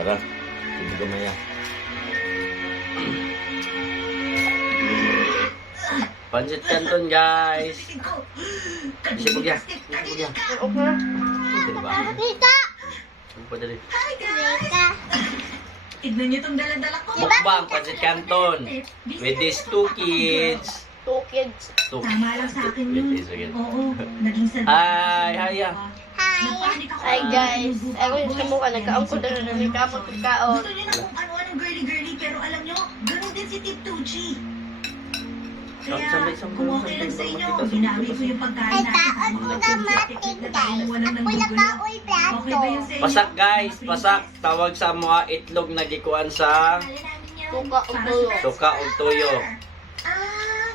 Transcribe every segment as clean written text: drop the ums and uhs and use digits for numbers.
Tara, hindi ko maya. Pancit Canton, guys. Bisa bugya. Bisa bugya. Hindi ba? Tita! Ano pa dali? Hi guys! Tignan niyo itong dala-dala ko. Mukbang, Pancit Canton. With these 2 kids. 2 kids. Tama lang sa akin yun. With this again. Oo, naging sadya. Hi, hiya. Hi guys. Ako yung kamukha, nagkaangkod na namin kamot ng kaon. Gusto niyo na kung ano-anong girly-girly, pero alam niyo, ganun din si Tip Tucci. Kaya, kung okay lang sa inyo, ginamit ko yung pagkain natin. taon ko na mating guys. Ako lang kaoy plato. Okay ba yun sa inyo? Pasak, guys. Pasak. Tawag sa mga itlog na gikuan sa Suka o tuyo. suka o tuyo.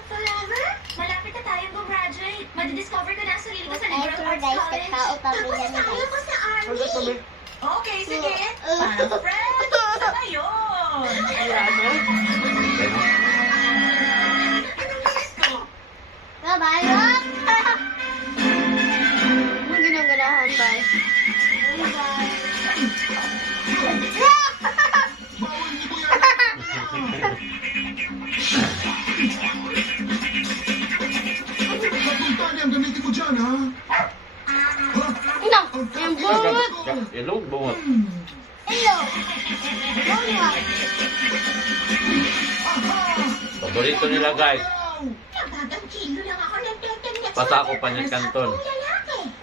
Forever? Malapit na tayong graduate. Madidiscover ko na ang sarili ko sa Ay, Liberal sure Arts guys, College. katao kami Tapos yan, tayo guys. ko sa Ano kami? army. Okay, sige. Parang friends. Sana yun. Ano? Anong miss ko? Kabayot! Ano ginaganahan tayo? Napunta niya ang gamitin ko dyan, ha? Ino! Yung bungot! Ilog, bungot. Hello! Bungot! Paborito nila, guys. Nagdagang kilo lang ako ng tetem. Pasa ako, Pancit Canton.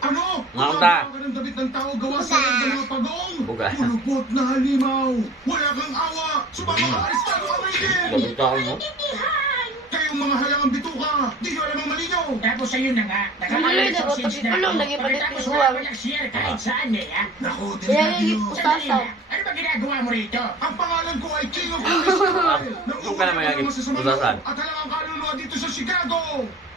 Ano? Nganda. Ka ng damit ng tao gawa sa mga pagong. Buga. Pulupot na halimaw. Wala kang awa. Sumama ka, arestado ka din. Babitaan mo? Kayong mga halangang bituka. Di nyo alam ang mali nyo. Tapos ayun na nga, Tuloy na ko, takikulong, naging palit Pagkatapos ni wala Juan. ko nag-share kahit saan eh, ha? Naku, Kaya delikado. yung pusasaw. Ano ba ginagawa mo rito? Ang pangalan ko ay King of Israel. Yung ka naman yung pusasan. At halangang kaluluwa dito sa Chicago.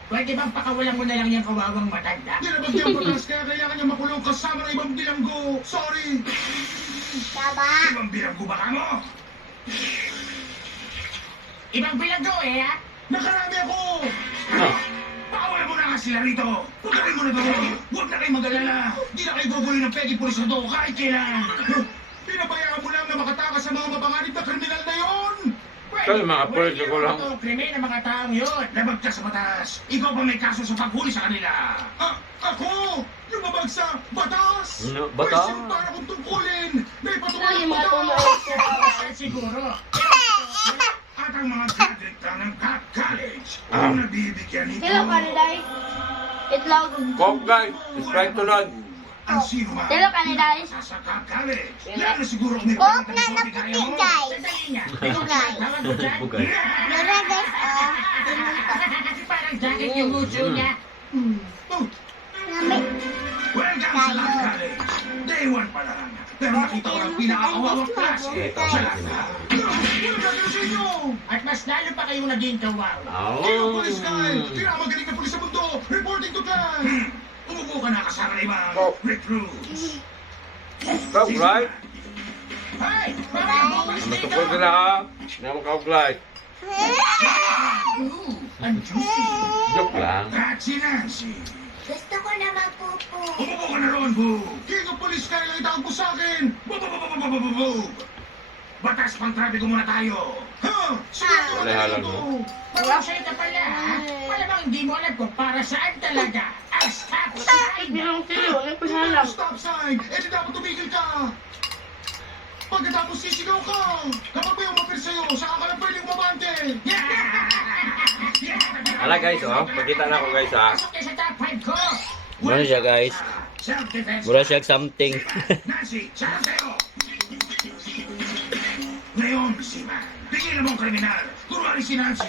Pwede bang pakawalan mo na lang yung kawawang matanda? Nilabag niya ang batas kaya kailangan niya makulong kasama ng ibang bilanggo. Sorry. Taba! Ibang bilanggo ba ka mo? Ibang bilanggo eh, ha? Nakarami ako! Ah. Pakawalan mo na nga sila rito! Pagkawin mo na to! Huwag na kayong mag-alala! Di na kayo guguloy ng pegi pulis na to kahit kailan! Pinabayaan mo lang na makatakas sa mga mapanganib na kriminal na yon! Kaya mga pulis ko lang. Ito, krimen ng mga taong yun. Labag ka sa batas! Ikaw ba may kaso sa paghuli sa kanila? Ako! Yung babag sa batas! Ano? Batas? Pwede para kong tungkulin! May patuloy Ay, ang mga batas! Siguro. At ang mga graduate lang ng college ang nabibigyan nito. Hello, Kaniday! Itlog! Coke, guys. Sprite tulad. Ang sino man Hello, Kaniday! sa college. Lalo siguro kung may Coke pagkakataon na di kaya naputi, mo. guys! Sandali niya. Bugay. Tawag ko dyan. Bugay. Dora, guys, oh! Parang jacket yung mucho niya. Oh, Nami... welcome sa Lahat College. Day 1 pa lang. Pero nakita ko ang pinakakawawang klase sa lahat. Ano gagawin sa inyo? At mas lalo pa kayong naging kawawa. Kayo, Oh. police guy! Pinakamagaling na pulis sa mundo! Reporting to class! Umupo ka na kasama ng ibang recruits. Coke, right? Hey! Parang bukas Ang dito! masukol sila, ha? Hindi mo Coke, right? Ang juicy. Joke lang. At si Nancy. Gusto ko na magpupo. Umupo ka na roon, Boo! King of Police Kyle ang itawag mo sa akin! Boo! Batas pang trapiko muna tayo! Ha? Sigurado Wala na halang, ito! Pag-usay ka pala, ha? Malamang hindi mo alam kung para saan talaga ang stop sign. Binang silo, ano pa halam? Stop sign! Eh di dapat tumigil ka! Pagkatapos sisigaw ka! Kapag may umapir sa'yo, saka ka lang pwedeng umabante! Ala, guys, oh. Pakita na ako, guys, ha? Pasok kayo sa top 5 ko. Muna siya, guys. Self-defense! Mura siya something. Nancy, sarap tayo! Ngayon, Sima, pigilan mo ang kriminal! Turuan si Nancy!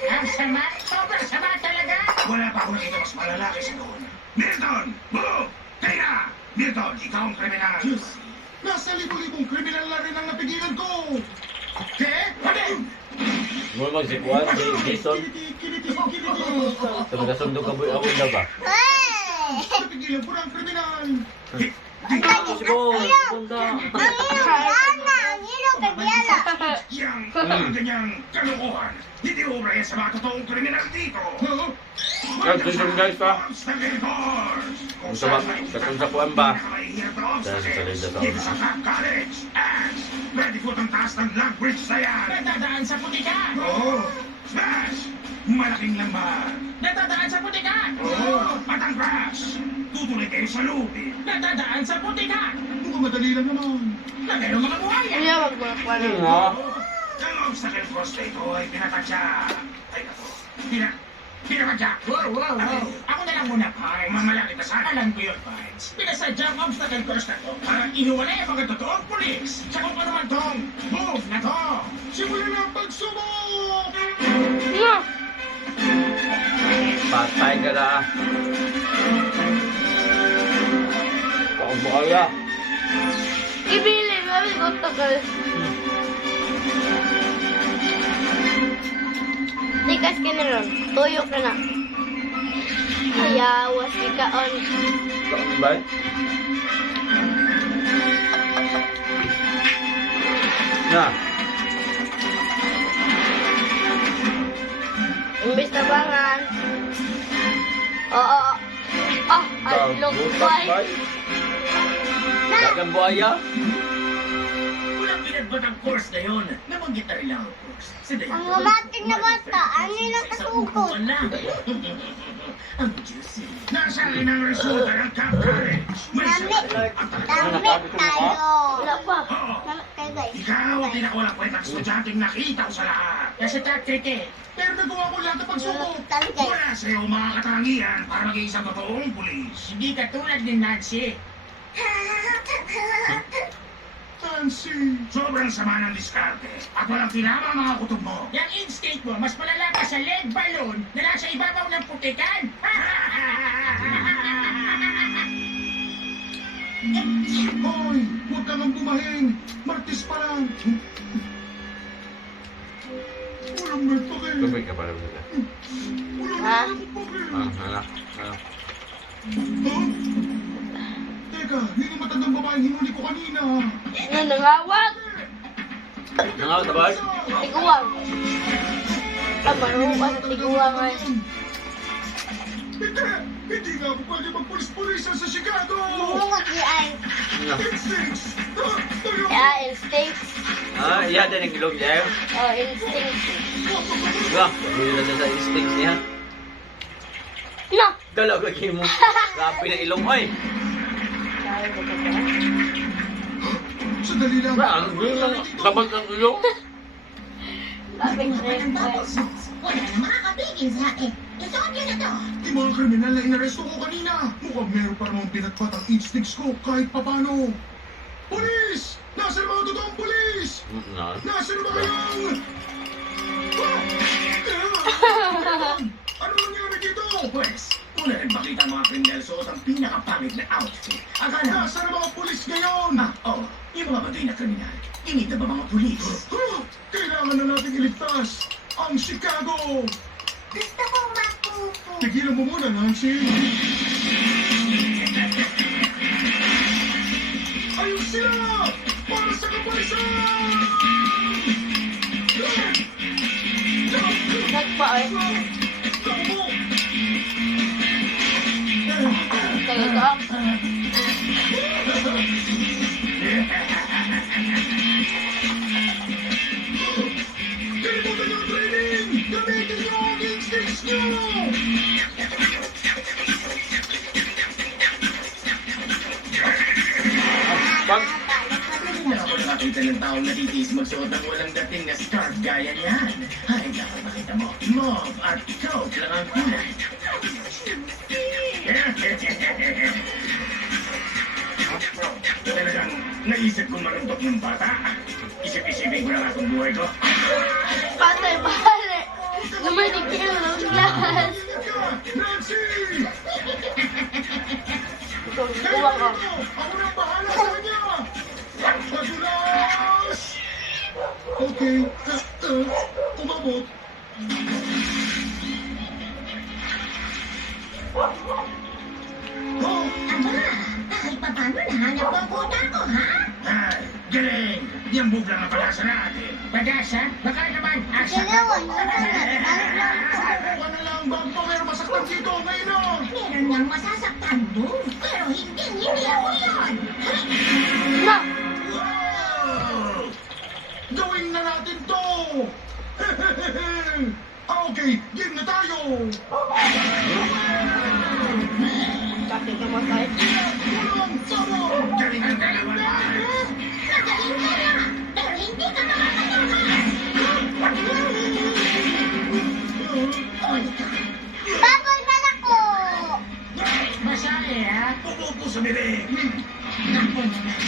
Ang sama, sobrang sama talaga. Wala pa ako nakita mas malalaki sa doon. Milton! Boo! Kaya! Milton, ikaw ang kriminal! Nasa libo-libong kriminal na rin ang napigilan ko! Ke? Pwede! Mura magsikuan si Jason. Kiliti! Tumagasundo ka boy ako na ba? Napigilan ko na ang kriminal! Si Boy, ganda. Ang ilog, Ana! Ang ilog Yang ganyang kalokohan. Hindi obra yan sa mga totoong kriminal dito. Guys, guys, ha? Kung sa kuwan ba? Dahil sa salida sa Dito sa Top College. Ready po ang taas ng Long Bridge na yan. Natadaan sa putikan! Oo. Smash! Malaking lambat. Natadaan sa putikan! Oo. At ang crash. Tutuloy kayo sa lubid. Natadaan sa putikan! Mukhang madali lang naman. Na merong mga buhaya! Kuya, wag mo na kuwan. Nga. Ang obstacle course na ito ay pinatadya. Ay naku. Pinatadya. Wow, wow, wow! Ako na lang muna, Pards. Mamalaki ka sana. Alam ko yun, Pards. Pinasadya ang obstacle course na to para inuwala yung mga totoong pulis sa kung ano man tong move na to. Simulan na ang pagsubok! Nga. Patay ka na. Ang buhaya. Ibili, mami ko tagal. Tikas ka na ron. Tuyo ka na. Ayawas ka on. Tambay. Na. Imbis na bangan. Oo. Ah, alok boy. Dagang buhaya. Walang pinagbat ang course na yun. Nabanggit na rin lang ang course. Ang mabating na bata, ano yung nakasugod? Ang juicy. Nasa rin ang resulta ng Top College. May Damit tayo. Wala pa. Oo. Damit tayo guys. Ikaw ang pinakawalang kwentang estudyanteng nakita ko sa lahat. Nasa top 30. Pero nagawa ko lahat ng pagsubok. Tayo guys. Wala sa'yo mga katangian para maging isang totoong pulis. Hindi katulad ni Nancy. Nancy, sobrang sama ng diskarte at walang tinama ang mga kutob mo. Yung instinct mo, mas malala pa sa lead balloon na nasa ibabaw ng putikan. Hoy, huwag ka nang bumahin. Martis pa lang. Walang may pake. Tubig ka para nila. Walang Ha? may pake. Hala. Huh? Teka, yun yung matandang babaeng hinuli ko kanina. Ano, nangawag? Nangaw, tabas? Tiguang. Ah, marunong ka sa tiguang ay. Hindi nga ako pwede magpulis-pulisan sa Chicago. ay. Instincts! Yeah, instincts. Ah, iya din ang ilog niya. Oh, instincts. Nga, pagbuhin na sa instincts niya. No. Dalag lagi mo. Grabe na ilong ay. Sandali lang. Ba, ang gulo lang. Sabag ang ilong. Lapit rin po. Wala na makakapigil sa akin. Isuot yun na to. Yung mga kriminal na inaresto ko kanina. Mukhang meron pa namang pinagpat ang instincts ko kahit papano. Pulis! Nasaan ang mga totoong pulis? Nasaan ba kayong... Ano nangyari dito? Pwes, una rin makita ang mga kriminal suot ang pinakapangit na outfit. Akala, Nasaan ang mga pulis ngayon? yung mga batay na kriminal, inita ba mga pulis? Kailangan na natin iligtas ang Chicago! Gusto kong mapupo. Tigilan mo muna, Nancy. Ayun sila! Para sa kapulisan! Nagpa eh. Takbo! Tayo ka. Kalimutan niyo ang training! Gamitin niyo ang instincts niyo! Pag Hindi na ako nakakita ng taong natitiis magsuot ng walang dating na scarf gaya niyan. Ay, nakapakita mo, mauve at coke lang ang kulay. Talagang naisip ko maruntok ng bata. Isip-isipin ko na nga itong buhay ko. Patay, pare. Lumalikil ng glass. Nancy! Ito, tiguang ka. Ako nang bahala sa kanya! Patulas! Okay, umabot. Aba, kahit pa paano nahanap ko ang kuta ko, ha? Ay, galing! Yan bugla ng pag-asa natin. Pag-asa? Baka naman asa ka. Ginawan, Wala lang bag pa, meron masaktan dito. Ngayon o. Meron niyang masasaktan doon, pero hindi ako yan. No! Wow! Gawin na natin to! Okay, game na tayo! Bakit namatay? Tulong! Tulong! Galingan ka naman. Magaling ka na, pero hindi ka makakalakas. Oy, Baboy man ako! Masaya ha? Pupupo sa bibig! Naku naman.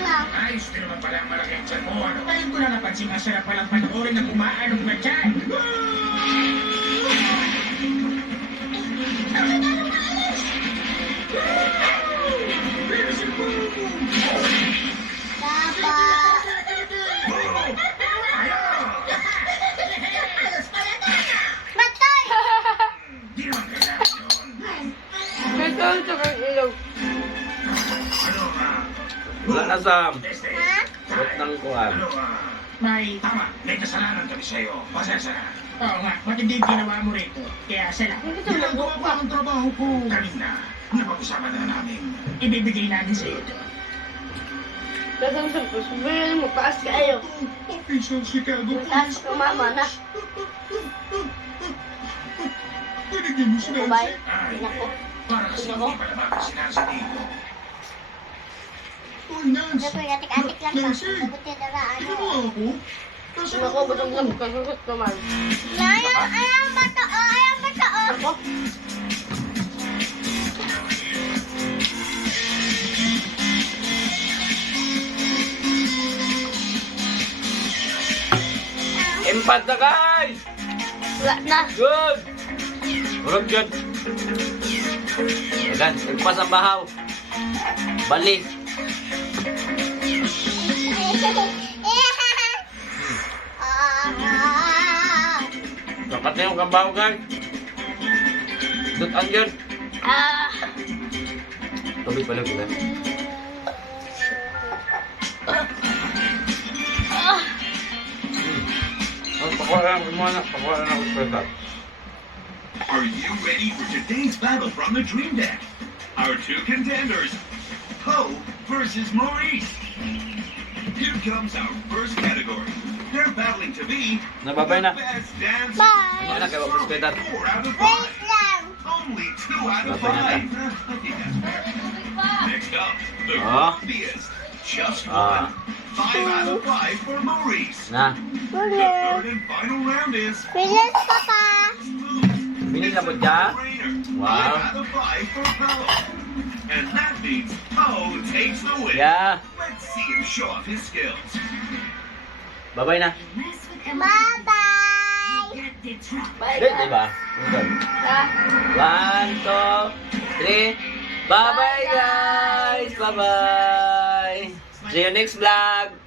No. Ayos din naman pala ang malaki ang tiyan mo. Ano? Ngayon ko na napansin ang sarap palang panoorin na kumaalog na tiyan. Papa! ayos pala na. Matay! Di naman kailangan yun. Matay sa kang ilog. Ano nga? Wala na, Sam. Este, Ha? Ba't nang kuhan? ano nga? May... Tama, may kasalanan kami sa'yo. Pasensya na. Oo nga, matindi yung ginawa mo rito. Kaya salamat. Hindi ko Ginagawa ko ang trabaho ko. Kanina, napag-usapan na namin. Ibibigay natin sa iyo ito. Dasang sampo, sabihin mo, paas kayo. Official Chicago Taas ka, mama, na. Binigyan mo si Bye. Nancy. Ay, Nako. para kasi Nako. hindi pala bakit si Nancy dito. Oh, Nancy. Dapat atik-atik lang ka. Nancy. Dapat na ba ano? Ano ako? Nasaan Ako, butong lang, kasusot naman. Ayaw matao, ayaw matao. Ako? Empat na, guys! Wala na. Good! Urog yun. Agan, nagpas ang bahaw. Bali. Dapat na yung kambaw, guys. Dutan yun. Ah. Tubig pala, guys. Pakuha lang mo na. Pakuha lang ako sa Are you ready for today's battle from the Dream Deck? Our two contenders, Poe versus Maurice. Here comes our first category. They're battling to be Nababay na. the best dance. Ano na kayo, Bruce Peter? 4 out of 5. Wait lang. Only 2 out of Babay 5. na I think that's fair. Next up, the Ah. grumpiest. Just Ah. 1. 5 out of 5 for Maurice. Na. The third and final round is Bilis, Papa. Binig na po dyan. Trainer. Wow. 5 out of 5 for Poe. And that means Poe takes the win. Yeah. Let's see him show off his skills. Babay na. Mess with them, Bye-bye. you get the drop. Bye, Di ba? Good. Ah. 1, 2, 3. Bye-bye, guys! Bye-bye! See you next vlog!